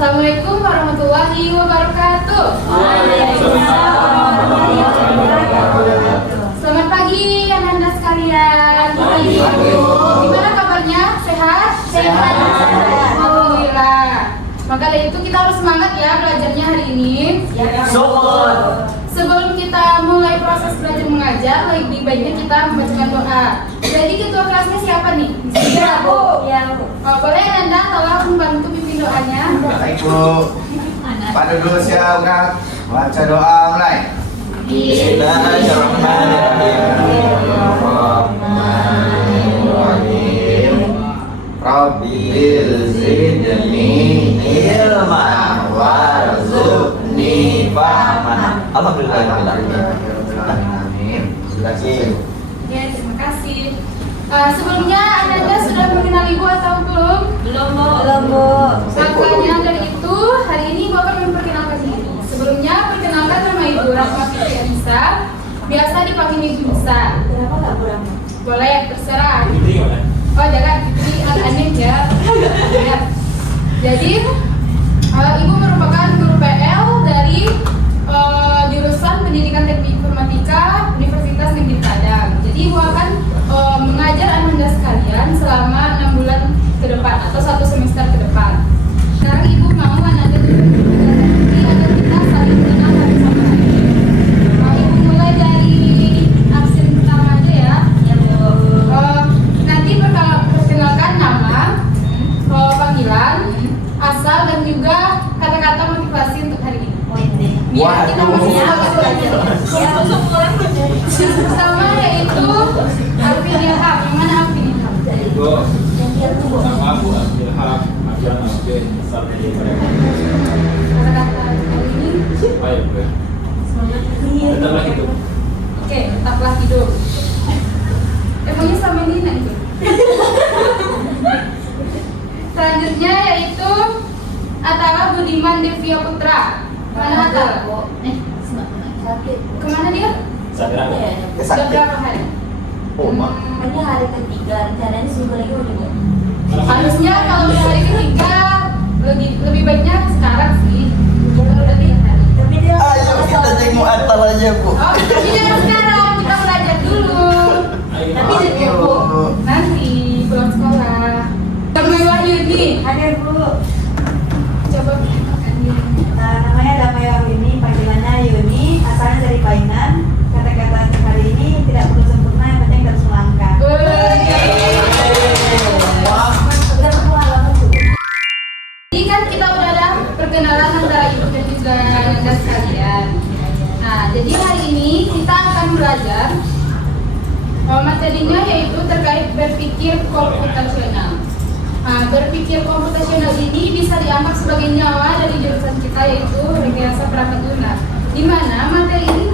Assalamualaikum warahmatullahi wabarakatuh. Selamat pagi anak-anak sekalian. Gimana kabarnya? Sehat? Sehat. Alhamdulillah. Maka dari itu kita harus semangat ya belajarnya hari ini. Sebelum kita mulai proses belajar mengajar, lebih baiknya kita membacakan doa. Jadi ketua kelasnya siapa nih? Ya, Bu. Boleh Anda tolong membantu pimpin doanya? Baik Bu, pada dulu siap baca doa mulai. Bismillahirrahmanirrahim. Rabbil zidni ilma warzuqni fahman. Alhamdulillah. Amin. Sudah selesai. Ya, terima kasih. Sebelumnya Anda sudah mengenal Ibu atau belum? Belum, Bu. Makanya dari itu hari ini Ibu akan memperkenalkan diri. Sebelumnya perkenalkan nama Ibu Rahma Fitri Anissa, biasa dipanggil Ibu Nisa. Kenapa nggak Bu Rahma? Boleh, terserah. Oh jangan, Fitri aneh ya. Ya. Jadi Ibu merupakan guru PL dari jurusan Pendidikan Teknik Informatika Universitas Negeri Padang. Jadi Ibu akan mengajar anak-anak sekalian selama 6 bulan ke depan atau 1 semester ke depan. Sekarang Ibu mau anak-anak agar kita saling mengenal satu sama lain. Ibu mulai dari absen pertama aja ya. Ya, Bu. Nanti perkenalkan nama, panggilan, asal dan juga kata-kata motivasi untuk hari ini. Biar kita masih semangat belajar. Pertama yaitu Arvin Ilham. Yang mana Arvin Ilham? Yang Aku Ilham Abian Abdin sampai Kata-kata hari ini. baik. Tetaplah hidup. Oke, tetaplah hidup. Emangnya sama ini nak hidup? Selanjutnya yaitu Atala Budiman Devia Putra. Mana Atala? sakit. Kemana dia? Sadar. Sudah berapa hari? Oh, Mak. Ini hari ketiga, rencananya seminggu lagi udah, Bu. Harusnya kalau di hari ketiga lebih baiknya sekarang sih. Kalau udah 3 hari. Tapi dia Ayo kita tengok Atal aja Bu. Oh, tapi jangan sekarang, kita belajar dulu. Tapi dia, Bu. Nanti pulang sekolah. Namanya Wahyudi. Hadir, Bu. Coba perkenalkan diri. Namanya Damai Wahyuni, panggilannya Yuni, asalnya dari Painan. Kata-kata untuk hari ini tidak perlu sempurna, yang penting terus melangkah. Udah berpengalaman, Bu. Ini kan kita udah ada perkenalan antara ibu dan juga anak sekalian. Nah, jadi hari ini kita akan belajar materinya yaitu terkait berpikir komputasional. Nah, berpikir komputasional ini bisa dianggap sebagai nyawa dari jurusan kita yaitu rekayasa perangkat lunak. Di mana materi ini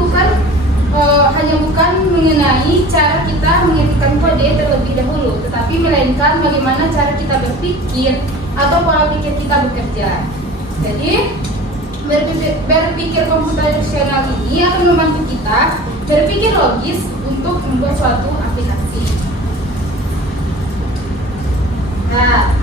hanya bukan mengenai cara kita mengetikkan kode terlebih dahulu, tetapi melainkan bagaimana cara kita berpikir atau pola pikir kita bekerja. Jadi berpikir komputasional ini akan membantu kita berpikir logis untuk membuat suatu aplikasi. Nah,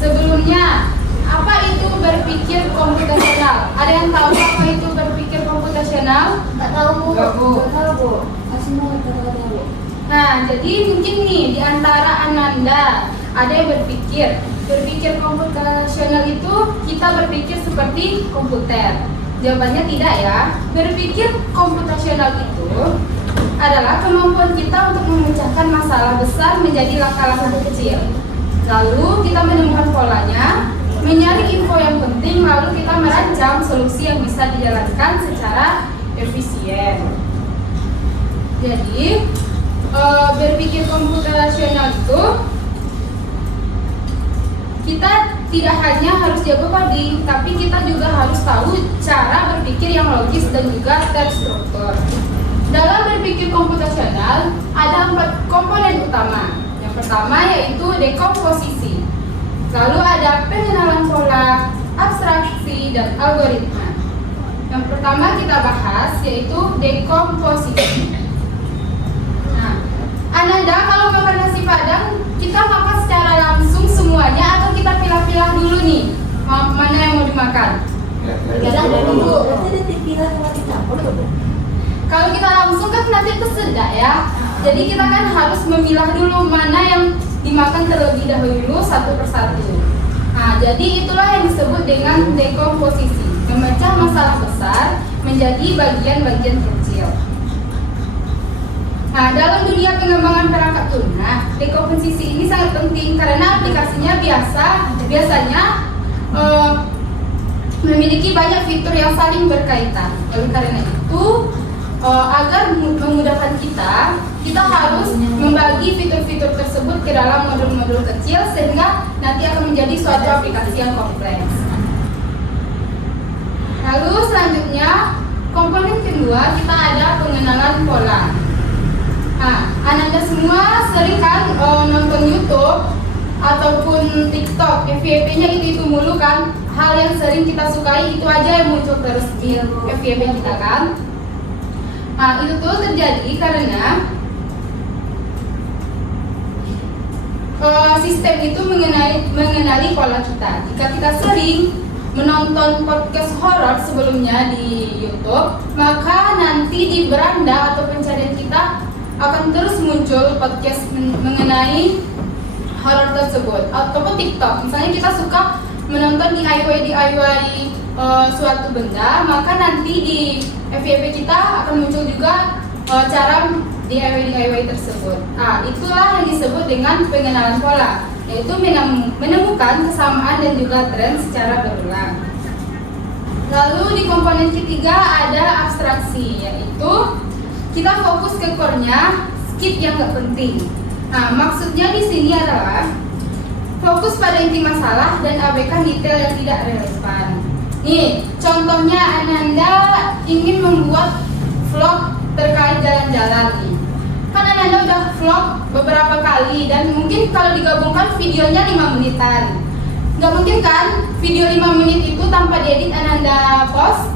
sebelumnya apa itu berpikir komputasional? Ada yang tahu apa itu berpikir komputasional? Nggak tahu, Bu. Nggak, Bu. Nggak tahu, Bu. Kasih mau kata-katanya, Bu. Nah, jadi mungkin nih di antara Ananda ada yang berpikir komputasional itu kita berpikir seperti komputer. Jawabannya tidak ya. Berpikir komputasional itu adalah kemampuan kita untuk memecahkan masalah besar menjadi langkah-langkah kecil. Lalu kita menemukan polanya, mencari info yang penting, lalu kita merancang solusi yang bisa dijalankan secara efisien. Jadi berpikir komputasional itu kita tidak hanya harus jago coding, tapi kita juga harus tahu cara berpikir yang logis dan juga terstruktur. Dalam berpikir komputasional ada 4 komponen utama. Yang pertama yaitu dekomposisi. Lalu ada pengenalan pola, abstraksi, dan algoritma. Yang pertama kita bahas yaitu dekomposisi. Nah, Ananda kalau makan nasi padang kita makan secara langsung semuanya atau kita pilah-pilah dulu nih? makan. Ya, Berarti ada timpilan sama dicampur tuh, Bu? Kalau kita langsung kan nanti tersedak ya. Jadi kita kan harus memilah dulu mana yang dimakan terlebih dahulu satu persatu. Nah, jadi itulah yang disebut dengan dekomposisi, memecah masalah besar menjadi bagian-bagian kecil. Nah, dalam dunia pengembangan perangkat lunak, dekomposisi ini sangat penting karena aplikasinya biasanya memiliki banyak fitur yang saling berkaitan. Oleh karena itu, agar memudahkan kita harus membagi fitur-fitur tersebut ke dalam modul-modul kecil sehingga nanti akan menjadi suatu aplikasi yang kompleks. Lalu selanjutnya, komponen kedua kita ada pengenalan pola. Nah, Anda semua sering kan nonton YouTube ataupun TikTok, FYP-nya itu mulu kan. Hal yang sering kita sukai itu aja yang muncul terus di FYP kita kan. Nah, itu tuh terjadi karena sistem itu mengenali pola kita. Jika kita sering menonton podcast horor sebelumnya di YouTube, maka nanti di beranda atau pencarian kita akan terus muncul podcast mengenai horor tersebut. Ataupun TikTok, misalnya kita suka menonton DIY suatu benda, maka nanti di FYP kita akan muncul juga cara DIY tersebut. Nah, itulah yang disebut dengan pengenalan pola, yaitu menemukan kesamaan dan juga tren secara berulang. Lalu di komponen ketiga ada abstraksi, yaitu kita fokus ke core-nya, skip yang nggak penting. Nah, maksudnya di sini adalah fokus pada inti masalah dan abaikan detail yang tidak relevan. Nih, contohnya Ananda ingin membuat vlog terkait jalan-jalan nih. Kan Ananda udah vlog beberapa kali dan mungkin kalau digabungkan videonya 5 menitan. Nggak mungkin kan video 5 menit itu tanpa diedit Ananda post?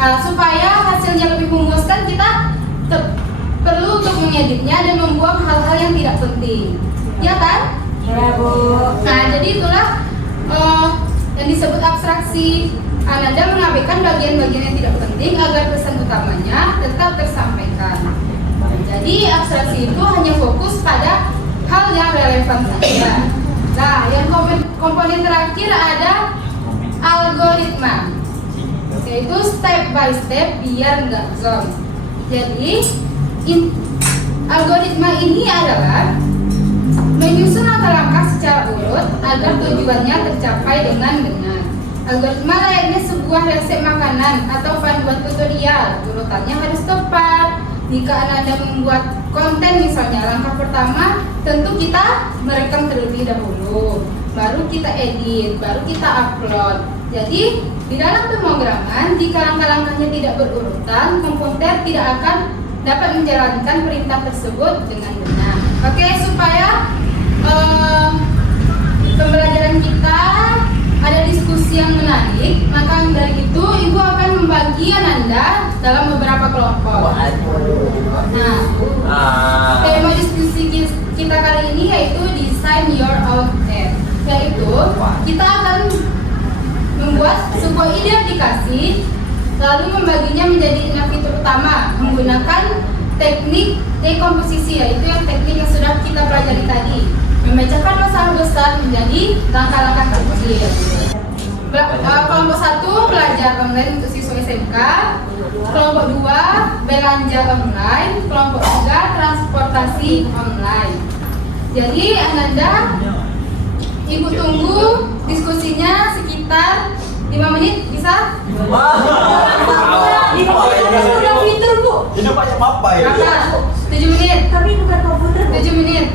Nah, supaya hasilnya lebih memuaskan kita perlu untuk mengeditnya dan membuang hal-hal yang tidak penting. Ya kan? Ya, Bu. Nah, jadi itulah yang disebut abstraksi. Ananda mengabaikan bagian-bagian yang tidak penting agar pesan utamanya tetap tersampaikan. Jadi abstraksi itu hanya fokus pada hal yang relevan saja. Nah, yang komponen terakhir ada algoritma, yaitu step by step biar nggak zonk. Jadi algoritma ini adalah menyusun langkah-langkah secara urut agar tujuannya tercapai dengan benar. Algoritma layaknya sebuah resep makanan atau panduan tutorial. Urutannya harus tepat. Jika Anda membuat konten misalnya, langkah pertama tentu kita merekam terlebih dahulu, baru kita edit, baru kita upload. Jadi di dalam pemrograman, jika langkah-langkahnya tidak berurutan, komputer tidak akan dapat menjalankan perintah tersebut dengan benar. Oke, supaya pembelajaran kita ada diskusi yang menarik, maka dari itu Ibu akan membagi Ananda dalam beberapa kelompok. Nah, tema diskusi kita kali ini yaitu Design Your Own App, yaitu kita akan membuat sebuah ide aplikasi lalu membaginya menjadi 6 fitur utama menggunakan teknik dekomposisi, yaitu yang teknik yang sudah kita pelajari tadi, memecahkan masalah besar menjadi langkah-langkah kecil. Kelompok 1 belajar online untuk siswa SMK, kelompok 2 belanja online, kelompok 3 transportasi online. Jadi Ananda, Ibu tunggu diskusinya sekitar 5 menit, bisa? Udah fitur, Bu. Ini banyak apa ya? Apa? 7 menit? Tapi bukan komputer, Bu. 7 menit?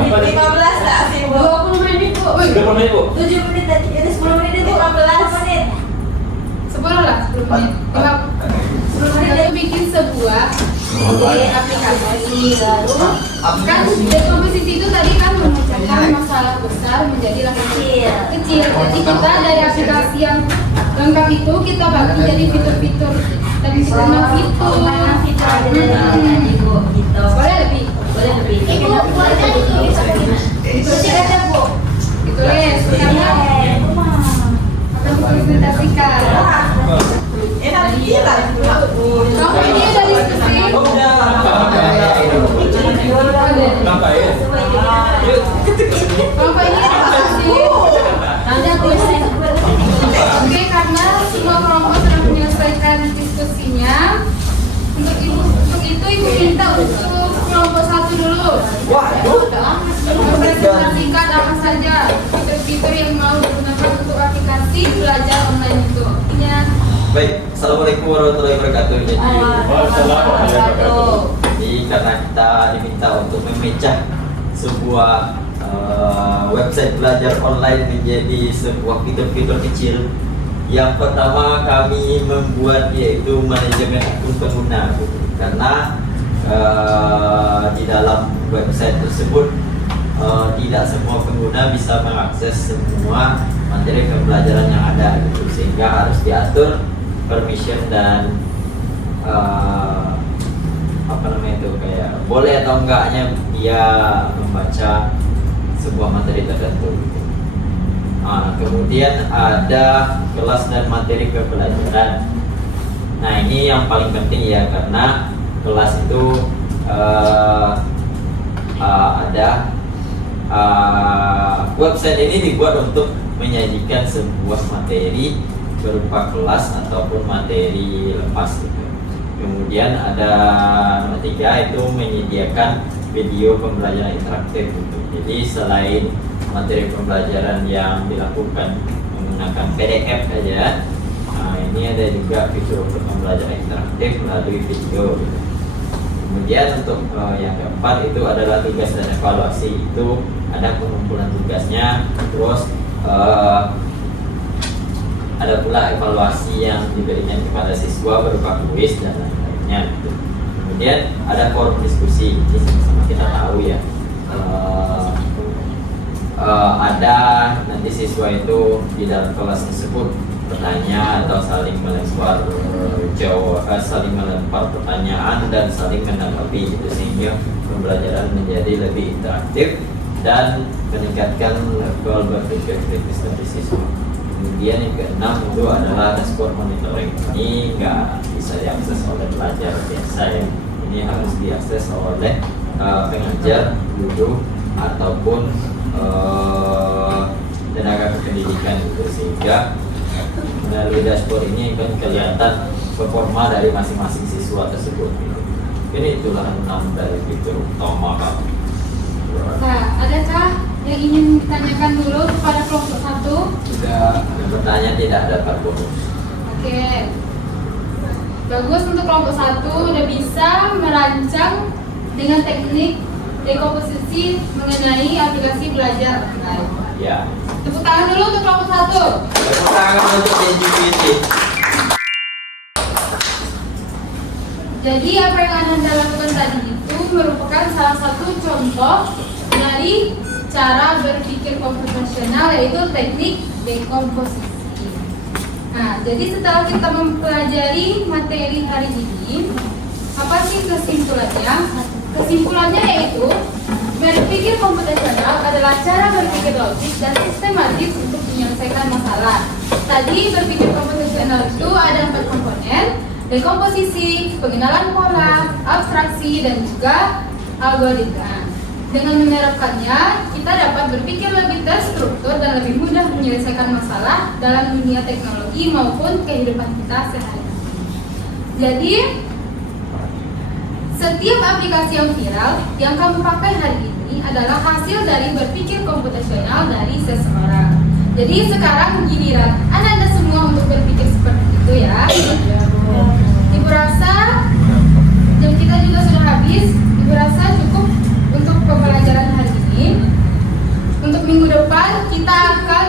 15 tak sih, Bu? 20 menit, Bu. Wih, 20 menit, Bu. 7 menit tadi, ini 10 menit itu 15 menit. 10 lah, 10 menit. 10 menit itu bikin sebuah aplikasi, lalu kan dekomposisi itu tadi kan memecahkan masalah besar menjadi langkah kecil. Jadi kita dari aplikasi yang lengkap itu kita bagi jadi fitur-fitur dan semua fitur. Fitur aja dari Ibu, gitu. Boleh lebih? Boleh lebih. Ibu, boleh jadi tulis. Tulis aja, Bu. Ditulis karena Baik, Assalamualaikum warahmatullahi wabarakatuh. Jadi, karena kita diminta untuk memecah sebuah website belajar online menjadi sebuah fitur-fitur kecil. Yang pertama kami membuat yaitu manajemen akun pengguna, karena di dalam website tersebut tidak semua pengguna bisa mengakses semua materi pembelajaran yang ada gitu, sehingga harus diatur permission dan apa namanya itu, kayak boleh atau enggaknya dia membaca sebuah materi tertentu gitu. Kemudian ada kelas dan materi pembelajaran. Nah, ini yang paling penting ya, karena kelas itu ada website ini dibuat untuk menyajikan sebuah materi berupa kelas ataupun materi lepas gitu. Kemudian ada nomor 3 itu menyediakan video pembelajaran interaktif gitu. Jadi selain materi pembelajaran yang dilakukan menggunakan PDF saja, ini ada juga fitur pembelajaran interaktif melalui video gitu. Kemudian untuk yang keempat itu adalah tugas dan evaluasi. Itu ada pengumpulan tugasnya, terus ada pula evaluasi yang diberikan kepada siswa berupa kuis dan lain-lainnya gitu. Kemudian ada forum diskusi. Ini sama-sama kita tahu ya, ada nanti siswa itu di dalam kelas tersebut bertanya atau saling melempar saling melempar pertanyaan dan saling menanggapi gitu, sehingga pembelajaran menjadi lebih interaktif dan meningkatkan level berpikir kritis dari siswa. Kemudian yang keenam itu adalah dashboard monitoring. Ini nggak bisa diakses oleh pelajar biasa ya. Ini harus diakses oleh pengajar, guru ataupun tenaga kependidikan gitu, sehingga melalui dashboard ini akan kelihatan performa dari masing-masing siswa tersebut gitu. Ini itulah 6 dari fitur utama kami. Nah, adakah yang ingin ditanyakan dulu kepada kelompok 1? Tidak ada pertanyaan, tidak ada Pak Bonus. Oke. Bagus, untuk kelompok 1 udah bisa merancang dengan teknik dekomposisi mengenai aplikasi belajar online. Ya. Tepuk tangan dulu untuk kelompok 1. Tepuk tangan untuk ChatGPT. Jadi apa yang Anda lakukan tadi itu merupakan salah satu contoh dari cara berpikir komputasional, yaitu teknik dekomposisi. Nah, jadi setelah kita mempelajari materi hari ini, apa sih kesimpulannya? Kesimpulannya yaitu berpikir komputasional adalah cara berpikir logis dan sistematis untuk menyelesaikan masalah. Tadi berpikir komputasional itu ada 4 komponen: dekomposisi, pengenalan pola, abstraksi, dan juga algoritma. Dengan menerapkannya, kita dapat berpikir lebih terstruktur dan lebih mudah menyelesaikan masalah dalam dunia teknologi maupun kehidupan kita sehari-hari. Jadi, setiap aplikasi yang viral yang kamu pakai hari ini adalah hasil dari berpikir komputasional dari seseorang. Jadi sekarang giliran Anda semua untuk berpikir seperti itu ya. Ibu rasa jam kita juga sudah habis. Ibu rasa cukup untuk pembelajaran hari ini. Untuk minggu depan kita akan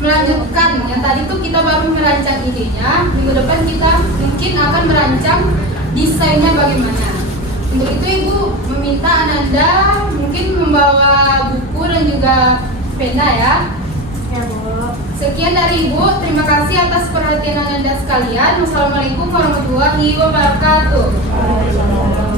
melanjutkan. Yang tadi tuh kita baru merancang idenya. Minggu depan kita mungkin akan merancang desainnya bagaimana. Untuk itu Ibu meminta Ananda mungkin membawa buku dan juga pena ya. Ya, Bu. Sekian dari Ibu. Terima kasih atas perhatian Ananda sekalian. Wassalamualaikum warahmatullahi wabarakatuh. Waalaikumsalam.